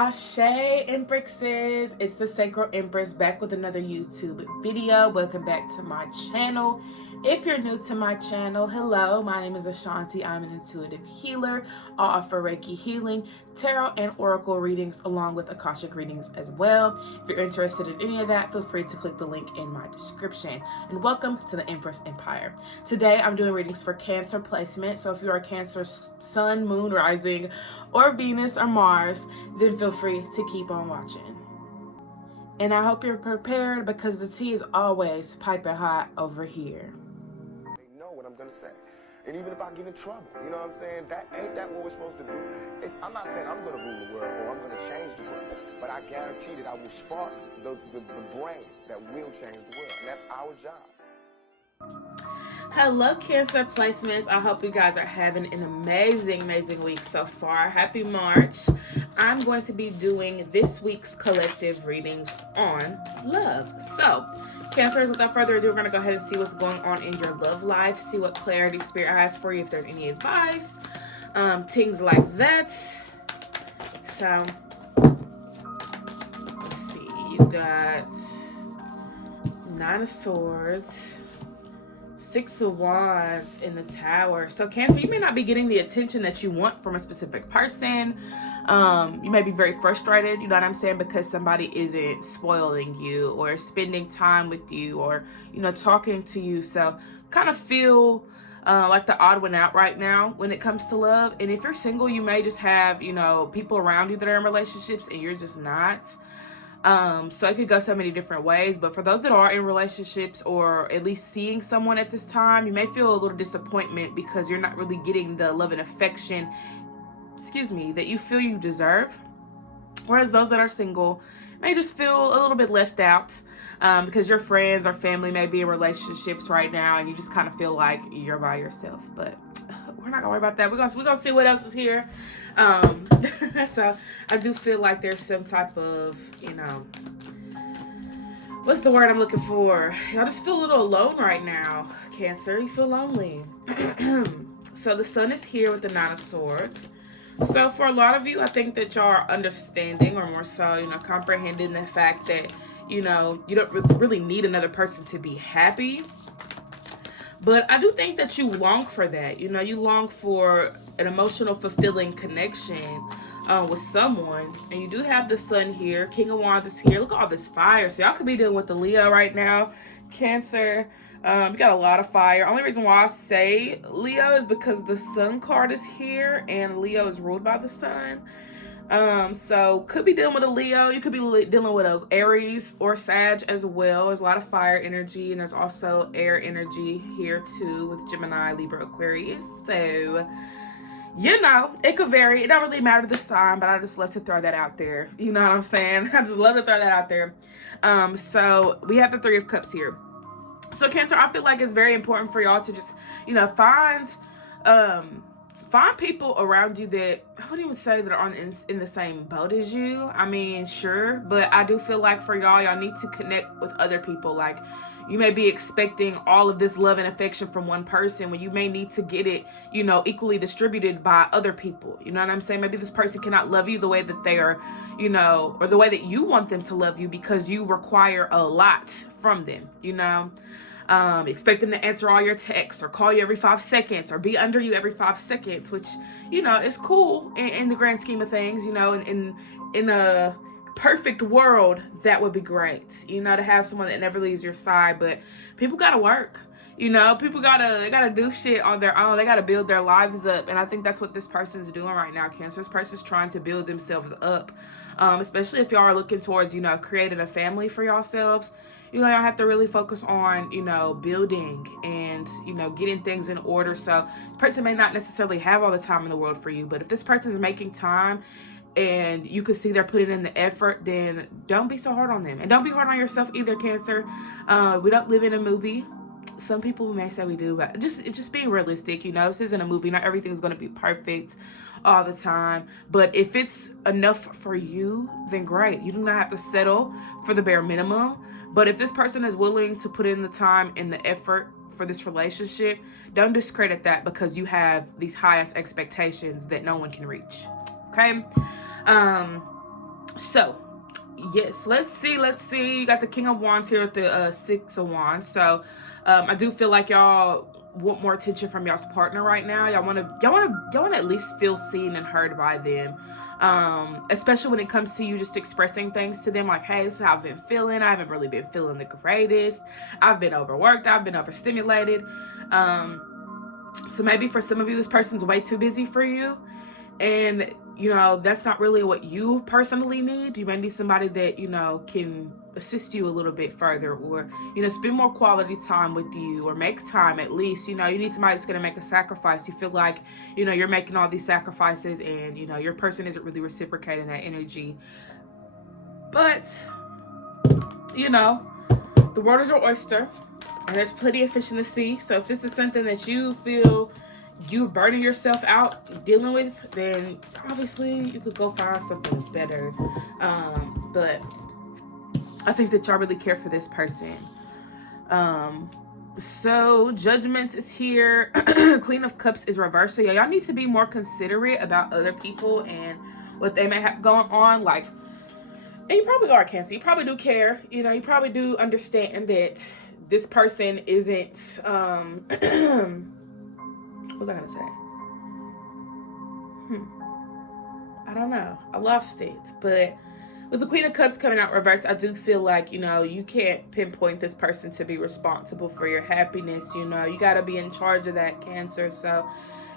Ashe Empresses, it's the Sacral Empress back with another YouTube video. Welcome back to my channel. If you're new to my channel, hello, my name is Ashanti. I'm an intuitive healer. I offer Reiki healing, tarot and oracle readings along with Akashic readings as well. If you're interested in any of that, feel free to click the link in my description. And welcome to the Empress Empire. Today I'm doing readings for Cancer placement. So if you are Cancer Sun, Moon, Rising, or Venus or Mars, then feel free to keep on watching. And I hope you're prepared because the tea is always piping hot over here. They know what I'm gonna say. And even if I get in trouble, you know what I'm saying? Ain't that what we're supposed to do? I'm not saying I'm gonna rule the world or I'm gonna change the world, but I guarantee that I will spark the brain that will change the world. And that's our job. Hello, Cancer placements. I hope you guys are having an amazing week so far. Happy March. I'm going to be doing this week's collective readings on love. So, Cancers, without further ado, we're going to go ahead and see what's going on in your love life, see what clarity Spirit has for you, if there's any advice, things like that. So, let's see. You got Nine of Swords, Six of Wands in the Tower. So Cancer, you may not be getting the attention that you want from a specific person. You may be very frustrated, you know what I'm saying, because somebody isn't spoiling you or spending time with you or, you know, talking to you. So kind of feel like the odd one out right now when it comes to love. And if you're single, you may just have, you know, people around you that are in relationships and you're just not. So it could go so many different ways, but for those that are in relationships or at least seeing someone at this time, you may feel a little disappointment because you're not really getting the love and affection, that you feel you deserve. Whereas those that are single may just feel a little bit left out, because your friends or family may be in relationships right now and you just kind of feel like you're by yourself. But we're not gonna worry about that. We're gonna see what else is here. So I do feel like there's some type of, you know, what's the word I'm looking for? Y'all just feel a little alone right now, Cancer. You feel lonely. So the Sun is here with the Nine of Swords. So for a lot of you, I think that y'all are understanding, or more so, you know, comprehending the fact that, you know, you don't really need another person to be happy. But I do think that you long for that. You know, you long for an emotional, fulfilling connection with someone. And you do have the Sun here. King of Wands is here. Look at all this fire. So y'all could be dealing with the Leo right now. Cancer. You got a lot of fire. Only reason why I say Leo is because the Sun card is here. And Leo is ruled by the Sun. So could be dealing with a Leo. You could be dealing with a Aries or Sag as well. There's a lot of fire energy, and there's also air energy here too with Gemini, Libra, Aquarius. So, you know, it could vary. It don't really matter the sign, but I just love to throw that out there. You know what I'm saying? I just love to throw that out there. So we have the Three of Cups here. So Cancer, I feel like it's very important for y'all to just, you know, find people around you that I wouldn't even say that are in the same boat as you. I mean, sure, but I do feel like for y'all need to connect with other people. Like, you may be expecting all of this love and affection from one person when you may need to get it, you know, equally distributed by other people. You know what I'm saying? Maybe this person cannot love you the way that they are, you know, or the way that you want them to love you because you require a lot from them, you know? Expect them to answer all your texts or call you every 5 seconds or be under you every 5 seconds, which, you know, is cool in the grand scheme of things. You know, in a perfect world, that would be great, you know, to have someone that never leaves your side. But people gotta work, you know, people gotta do shit on their own. They gotta build their lives up, and I think that's what this person's doing right now. Cancer, this person's trying to build themselves up, especially if y'all are looking towards, you know, creating a family for yourselves. You know, y'all have to really focus on, you know, building and, you know, getting things in order. So this person may not necessarily have all the time in the world for you, but if this person is making time and you can see they're putting in the effort, then don't be so hard on them. And don't be hard on yourself either, Cancer. We don't live in a movie. Some people may say we do, but just being realistic, you know, this isn't a movie. Not everything's going to be perfect all the time. But if it's enough for you, then great. You do not have to settle for the bare minimum. But if this person is willing to put in the time and the effort for this relationship, don't discredit that because you have these highest expectations that no one can reach. Okay? So, yes, let's see. You got the King of Wands here with the Six of Wands. So, I do feel like y'all want more attention from y'all's partner right now. Y'all want to at least feel seen and heard by them. Especially when it comes to you just expressing things to them, like, hey, this is how I've been feeling. I haven't really been feeling the greatest. I've been overworked. I've been overstimulated. So maybe for some of you, this person's way too busy for you. And, that's not really what you personally need. You may need somebody that, can assist you a little bit further, or, spend more quality time with you, or make time at least. You need somebody that's going to make a sacrifice. You feel like, you're making all these sacrifices and, your person isn't really reciprocating that energy. But, the world is your oyster, and there's plenty of fish in the sea. So if this is something that you feel you're burning yourself out dealing with, then obviously you could go find something better. But I think that y'all really care for this person. So Judgment is here. Queen of Cups is reversed. So y'all need to be more considerate about other people and what they may have going on. Like, and you probably are, Cancer. You probably do care. You probably do understand that this person isn't what was I gonna say? I don't know. I lost it. But with the Queen of Cups coming out reversed, I do feel like, you can't pinpoint this person to be responsible for your happiness. You gotta be in charge of that, Cancer. So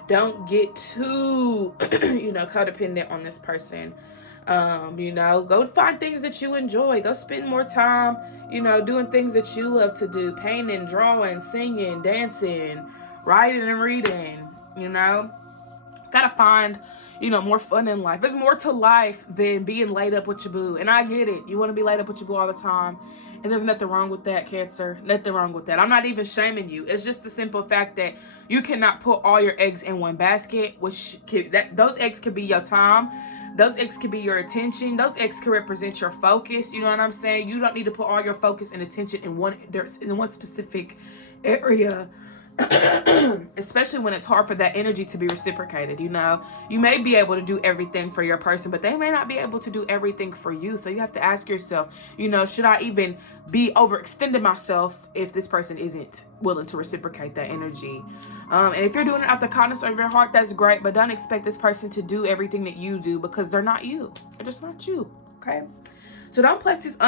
don't get too, codependent on this person. Go find things that you enjoy. Go spend more time, doing things that you love to do. Painting, drawing, singing, dancing, writing and reading. Gotta find, more fun in life. There's more to life than being laid up with your boo. And I get it. You want to be laid up with your boo all the time. And there's nothing wrong with that, Cancer. Nothing wrong with that. I'm not even shaming you. It's just the simple fact that you cannot put all your eggs in one basket, those eggs could be your time. Those eggs could be your attention. Those eggs can represent your focus. You know what I'm saying? You don't need to put all your focus and attention in one specific area. Especially when it's hard for that energy to be reciprocated. You may be able to do everything for your person, but they may not be able to do everything for you. So you have to ask yourself, should I even be overextending myself if this person isn't willing to reciprocate that energy? And if you're doing it out the kindness of your heart, that's great, but don't expect this person to do everything that you do, because they're not you. They're just not you. Okay, so don't place these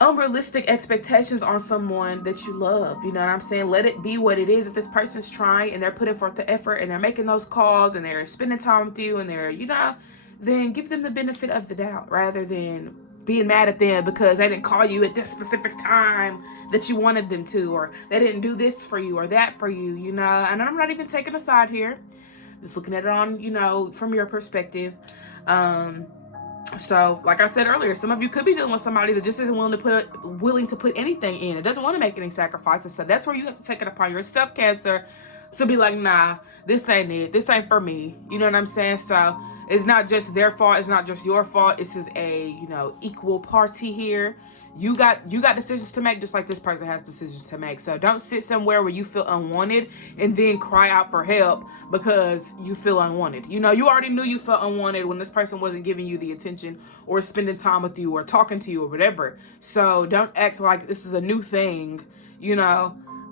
unrealistic expectations on someone that you love. You know what I'm saying? Let it be what it is. If this person's trying and they're putting forth the effort and they're making those calls and they're spending time with you and they're, then give them the benefit of the doubt rather than being mad at them because they didn't call you at this specific time that you wanted them to, or they didn't do this for you or that for you, And I'm not even taking a side here. Just looking at it on, from your perspective. So, like I said earlier, some of you could be dealing with somebody that just isn't willing to put anything in. It doesn't want to make any sacrifices. So that's where you have to take it upon yourself, Cancer, to be like, nah, this ain't it. This ain't for me. You know what I'm saying? So it's not just their fault. It's not just your fault. This is a, equal party here. You got decisions to make, just like this person has decisions to make. So don't sit somewhere where you feel unwanted and then cry out for help because you feel unwanted. You already knew you felt unwanted when this person wasn't giving you the attention or spending time with you or talking to you or whatever. So don't act like this is a new thing,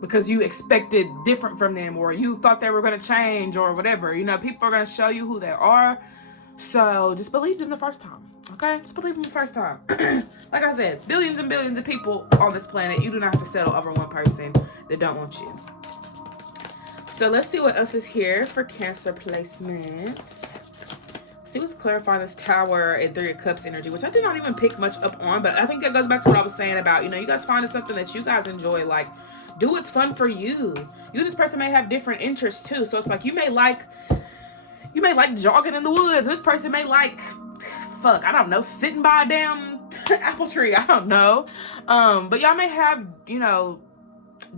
because you expected different from them or you thought they were going to change or whatever. People are going to show you who they are. So just believe them the first time. Okay? Just believe them the first time. Like I said, billions and billions of people on this planet. You do not have to settle over one person that don't want you. So let's see what else is here for Cancer placements. See what's clarifying this Tower and Three of Cups energy, which I did not even pick much up on, but I think that goes back to what I was saying about, you guys finding something that you guys enjoy. Like, do what's fun for you. You and this person may have different interests too. So it's like you may like jogging in the woods. This person may like, I don't know, sitting by a damn apple tree. I don't know. But y'all may have,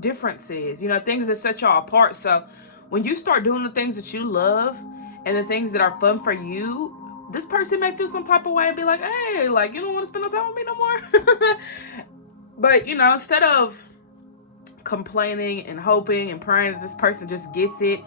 differences, things that set y'all apart. So when you start doing the things that you love and the things that are fun for you, this person may feel some type of way and be like, hey, like, you don't want to spend no time with me no more. But, instead of complaining and hoping and praying that this person just gets it,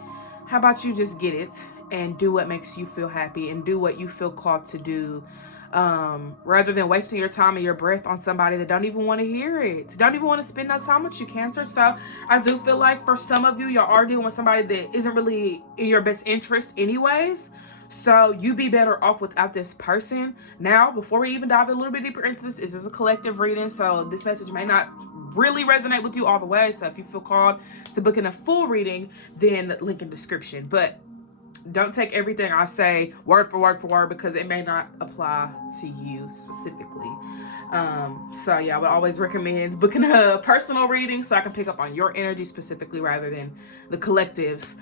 how about you just get it and do what makes you feel happy and do what you feel called to do, rather than wasting your time and your breath on somebody that don't even want to hear it, don't even want to spend no time with you, Cancer. So I do feel like for some of you, y'all are dealing with somebody that isn't really in your best interest anyways. So you be better off without this person. Now, before we even dive a little bit deeper into this is a collective reading, so this message may not really resonate with you all the way. So if you feel called to book in a full reading, then link in description. But don't take everything I say word for word, because it may not apply to you specifically. So yeah, I would always recommend booking a personal reading so I can pick up on your energy specifically rather than the collectives.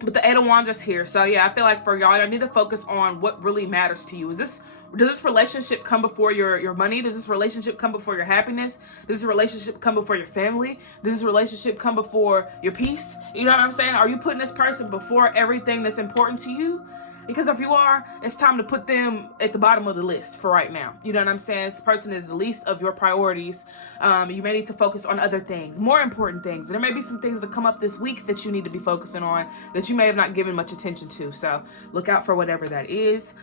But the Eight of Wands is here. So yeah, I feel like for y'all, I need to focus on what really matters to you. Does this relationship come before your money? Does this relationship come before your happiness? Does this relationship come before your family? Does this relationship come before your peace? You know what I'm saying? Are you putting this person before everything that's important to you? Because if you are, it's time to put them at the bottom of the list for right now. You know what I'm saying? This person is the least of your priorities. You may need to focus on other things, more important things. There may be some things that come up this week that you need to be focusing on that you may have not given much attention to. So look out for whatever that is.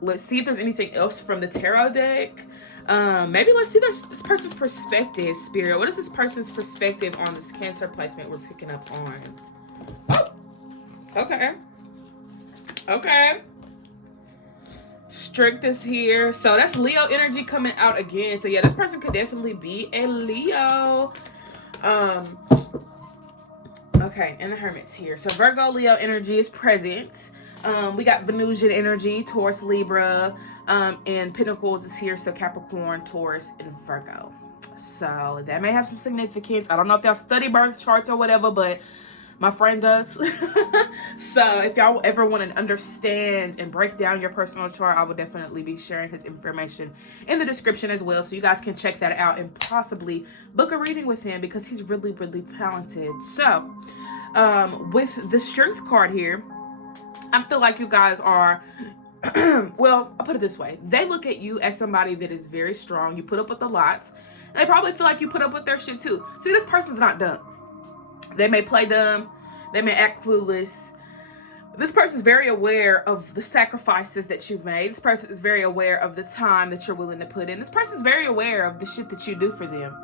Let's see if there's anything else from the tarot deck. Maybe let's see this person's perspective, Spirit. What is this person's perspective on this Cancer placement we're picking up on? Oh, okay. Okay. Strict is here. So that's Leo energy coming out again. So yeah, this person could definitely be a Leo. Okay, and the Hermit's here. So Virgo, Leo energy is present. We got Venusian energy, Taurus, Libra, and Pentacles is here. So Capricorn, Taurus, and Virgo. So that may have some significance. I don't know if y'all study birth charts or whatever, but my friend does. So if y'all ever want to understand and break down your personal chart, I will definitely be sharing his information in the description as well, so you guys can check that out and possibly book a reading with him because he's really, really talented. So with the Strength card here, I feel like you guys are well, I'll put it this way. They look at you as somebody that is very strong. You put up with a lot. They probably feel like you put up with their shit too. See, this person's not dumb. They may play dumb. They may act clueless. This person's very aware of the sacrifices that you've made. This person is very aware of the time that you're willing to put in. This person's very aware of the shit that you do for them.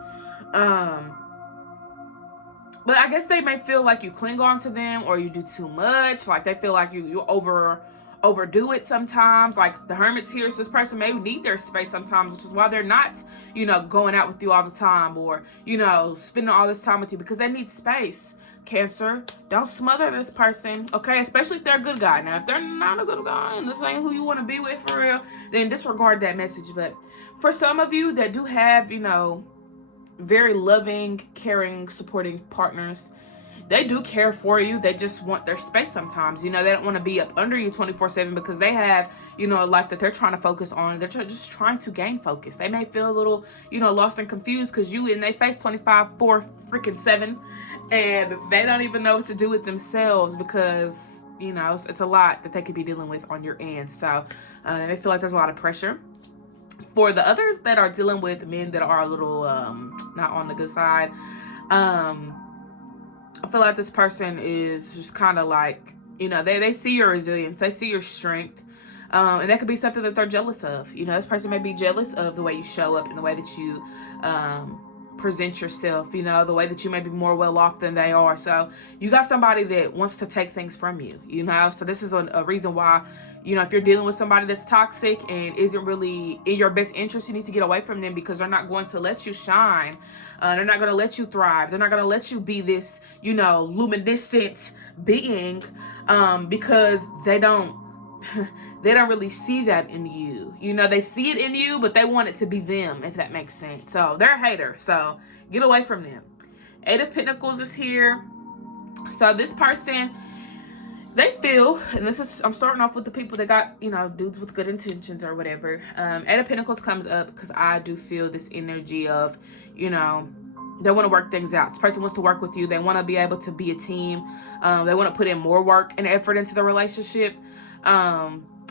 But I guess they may feel like you cling on to them or you do too much. Like they feel like you overdo it sometimes. Like the Hermit's here, so this person may need their space sometimes, which is why they're not, going out with you all the time or, spending all this time with you, because they need space. Cancer, don't smother this person, okay? Especially if they're a good guy. Now, if they're not a good guy and this ain't who you want to be with for real, then disregard that message. But for some of you that do have, very loving, caring, supporting partners, they do care for you. They just want their space sometimes. They don't want to be up under you 24/7 because they have, a life that they're trying to focus on. They're just trying to gain focus. They may feel a little, lost and confused because you in their face 24/7, and they don't even know what to do with themselves because, it's a lot that they could be dealing with on your end. So they feel like there's a lot of pressure. For the others that are dealing with men that are a little not on the good side, I feel like this person is just kind of like, they see your resilience. They see your strength. And that could be something that they're jealous of. This person may be jealous of the way you show up and the way that you present yourself, the way that you may be more well off than they are. So you got somebody that wants to take things from you, So this is a reason why, if you're dealing with somebody that's toxic and isn't really in your best interest, you need to get away from them because they're not going to let you shine. They're not going to let you thrive. They're not going to let you be this, luminescent being because they don't really see that in you. They see it in you, but they want it to be them, if that makes sense. So they're a hater. So get away from them. Eight of Pentacles is here. So this person, they feel, and I'm starting off with the people that got, dudes with good intentions or whatever. Eight of Pentacles comes up because I do feel this energy of, they want to work things out. This person wants to work with you. They want to be able to be a team. They want to put in more work and effort into the relationship.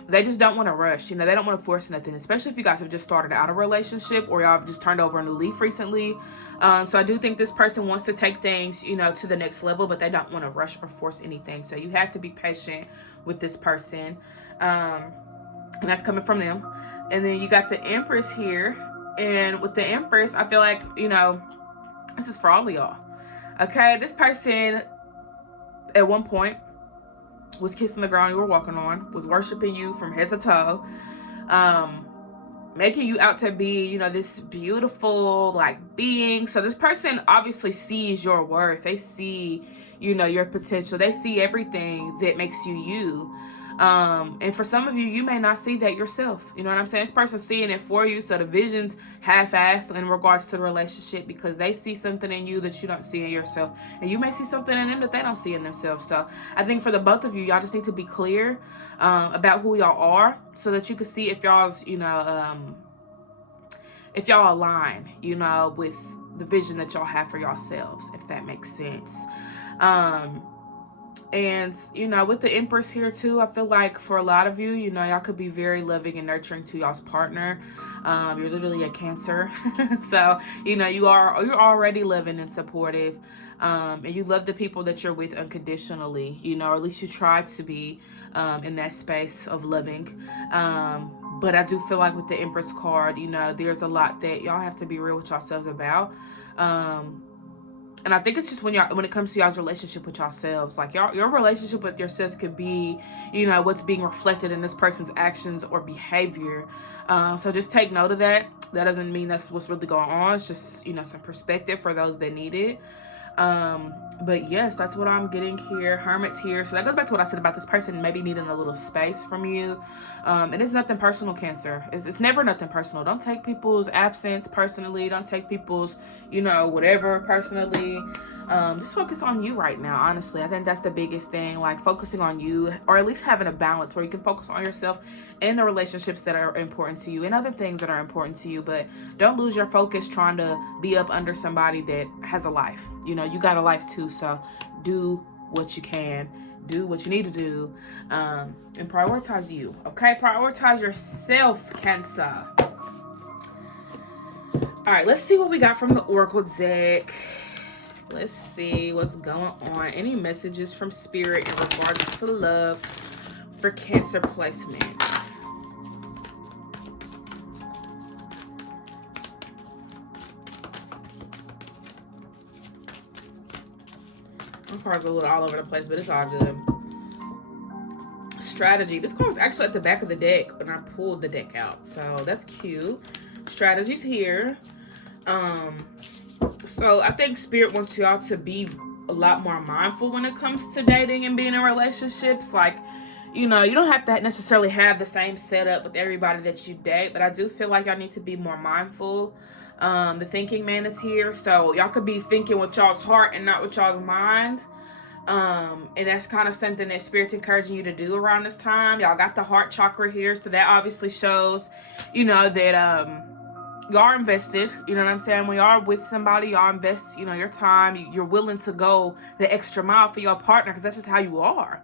they just don't want to rush. You know, they don't want to force nothing, especially if you guys have just started out a relationship or y'all have just turned over a new leaf recently. So I do think this person wants to take things, you know, to the next level, but they don't want to rush or force anything. So you have to be patient with this person. And that's coming from them. And then you got the Empress here. And with the Empress, I feel like, you know, this is for all of y'all. Okay, this person at one point was kissing the ground you were walking on, was worshiping you from head to toe, making you out to be, you know, this beautiful, like, being. So this person obviously sees your worth. They see, you know, your potential. They see everything that makes you you. And for some of you, you may not see that yourself. You know what I'm saying? This person's seeing it for you. So the vision's half-assed in regards to the relationship because they see something in you that you don't see in yourself. And you may see something in them that they don't see in themselves. So I think for the both of you, y'all just need to be clear about who y'all are so that you can see if y'all's, you know, if y'all align, you know, with the vision that y'all have for yourselves, if that makes sense. And, you know, with the Empress here too, I feel like for a lot of you, you know, y'all could be very loving and nurturing to y'all's partner. You're literally a Cancer. So, you know, you're already loving and supportive. And you love the people that you're with unconditionally, you know, or at least you try to be in that space of loving. But I do feel like with the Empress card, you know, there's a lot that y'all have to be real with yourselves about. And I think it's just when it comes to y'all's relationship with yourselves, like your relationship with yourself could be, you know, what's being reflected in this person's actions or behavior. So just take note of that. That doesn't mean that's what's really going on. It's just, you know, some perspective for those that need it. But yes, that's what I'm getting here. Hermit's here. So that goes back to what I said about this person maybe needing a little space from you. And it's nothing personal, Cancer. It's never nothing personal. Don't take people's absence personally. Don't take people's, you know, whatever personally. Just focus on you right now, honestly. I think that's the biggest thing, like focusing on you, or at least having a balance where you can focus on yourself and the relationships that are important to you and other things that are important to you. But don't lose your focus trying to be up under somebody that has a life. You know, you got a life too, so do what you can, do what you need to do, and prioritize you. Okay, prioritize yourself, Cancer. All right, let's see what we got from the Oracle deck. Let's see what's going on. Any messages from Spirit in regards to love for Cancer placements? My card's a little all over the place, but it's all good. Strategy. This card was actually at the back of the deck when I pulled the deck out, so that's cute. Strategy's here. So I think Spirit wants y'all to be a lot more mindful when it comes to dating and being in relationships. Like, you know, you don't have to necessarily have the same setup with everybody that you date, but I do feel like y'all need to be more mindful. The thinking man is here, so y'all could be thinking with y'all's heart and not with y'all's mind. And that's kind of something that Spirit's encouraging you to do around this time. Y'all got the heart chakra here, so that obviously shows, you know, that y'all are invested. You know what I'm saying? When y'all are with somebody, y'all invest, you know, your time. You're willing to go the extra mile for your partner because that's just how you are.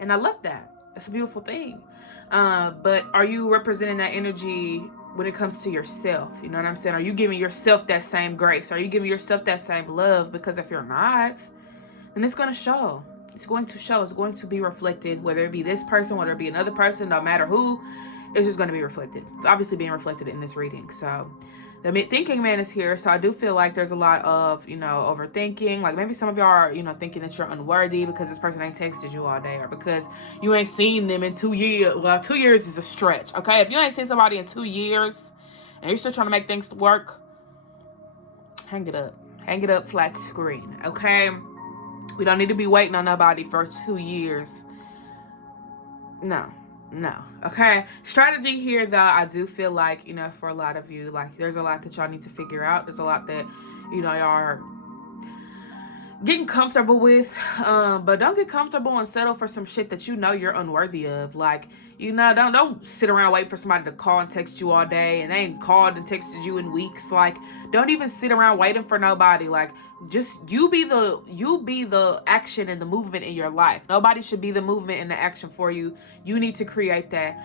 And I love that. It's a beautiful thing. But are you representing that energy when it comes to yourself? You know what I'm saying? Are you giving yourself that same grace? Are you giving yourself that same love? Because if you're not, then it's going to show. It's going to show. It's going to be reflected, whether it be this person, whether it be another person, no matter who. It's just going to be reflected. It's obviously being reflected in this reading. So the thinking man is here. So I do feel like there's a lot of, you know, overthinking. Like maybe some of y'all are, you know, thinking that you're unworthy because this person ain't texted you all day, or because you ain't seen them in 2 years. Well, 2 years is a stretch. Okay. If you ain't seen somebody in 2 years and you're still trying to make things work, hang it up. Hang it up flat screen. Okay. We don't need to be waiting on nobody for 2 years. No. Okay. Strategy here, though, I do feel like, you know, for a lot of you, like, there's a lot that y'all need to figure out. There's a lot that, you know, y'all are getting comfortable with, but don't get comfortable and settle for some shit that you know you're unworthy of. Like, you know, don't sit around waiting for somebody to call and text you all day and they ain't called and texted you in weeks. Like, don't even sit around waiting for nobody. Like, just you be the action and the movement in your life. Nobody should be the movement and the action for you. You need to create that,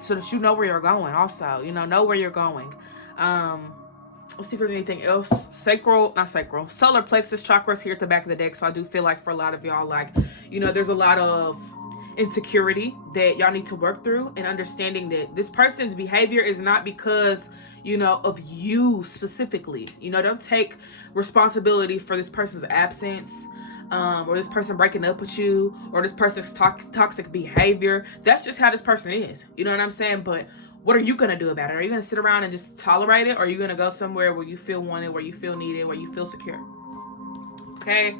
so that you know where you're going. Also, know where you're going. Let's see if there's anything else. Solar plexus chakras here at the back of the deck. So I do feel like for a lot of y'all, like, there's a lot of insecurity that y'all need to work through, and understanding that this person's behavior is not because, of you specifically. Don't take responsibility for this person's absence, or this person breaking up with you, or this person's toxic behavior. That's just how this person is. You know what I'm saying? But what are you going to do about it? Are you going to sit around and just tolerate it? Or are you going to go somewhere where you feel wanted, where you feel needed, where you feel secure? Okay.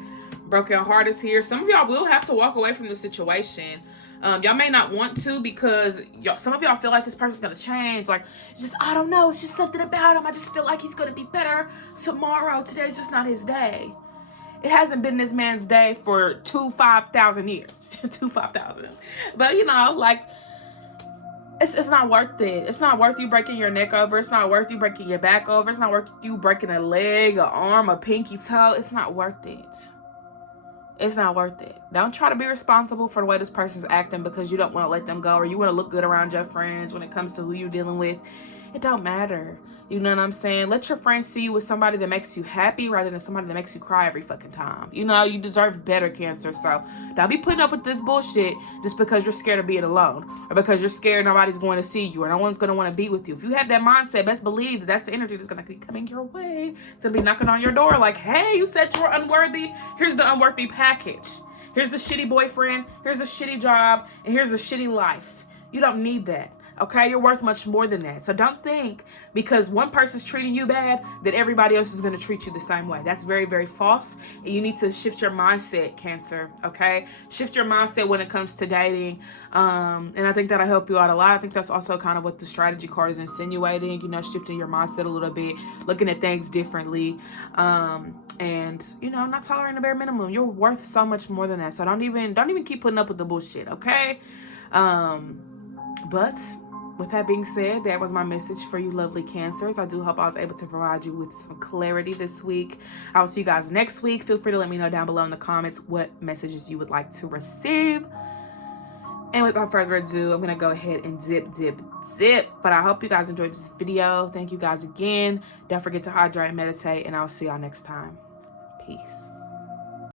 Broken heart is here. Some of y'all will have to walk away from the situation. Y'all may not want to, because some of y'all feel like this person's going to change. Like, it's just, I don't know. It's just something about him. I just feel like he's going to be better tomorrow. Today's just not his day. It hasn't been this man's day for 5,000 years. 5,000. But, like, it's not worth it. It's not worth you breaking your neck over. It's not worth you breaking your back over. It's not worth you breaking a leg, an arm, a pinky toe. It's not worth it. It's not worth it. Don't try to be responsible for the way this person's acting because you don't want to let them go, or you want to look good around your friends when it comes to who you're dealing with. It don't matter. You know what I'm saying? Let your friends see you with somebody that makes you happy rather than somebody that makes you cry every fucking time. You deserve better, Cancer. So don't be putting up with this bullshit just because you're scared of being alone, or because you're scared nobody's going to see you, or no one's going to want to be with you. If you have that mindset, best believe that that's the energy that's going to be coming your way. It's going to be knocking on your door like, hey, you said you were unworthy. Here's the unworthy package. Here's the shitty boyfriend. Here's the shitty job. And here's the shitty life. You don't need that. Okay, you're worth much more than that. So don't think because one person's treating you bad that everybody else is going to treat you the same way. That's very, very false. And you need to shift your mindset, Cancer. Okay, shift your mindset when it comes to dating. And I think that'll help you out a lot. I think that's also kind of what the strategy card is insinuating. Shifting your mindset a little bit, looking at things differently, and not tolerating the bare minimum. You're worth so much more than that. So don't even keep putting up with the bullshit. Okay. But with that being said, that was my message for you lovely Cancers. I do hope I was able to provide you with some clarity this week. I will see you guys next week. Feel free to let me know down below in the comments what messages you would like to receive. And without further ado, I'm going to go ahead and zip. But I hope you guys enjoyed this video. Thank you guys again. Don't forget to hydrate and meditate, and I'll see y'all next time. Peace.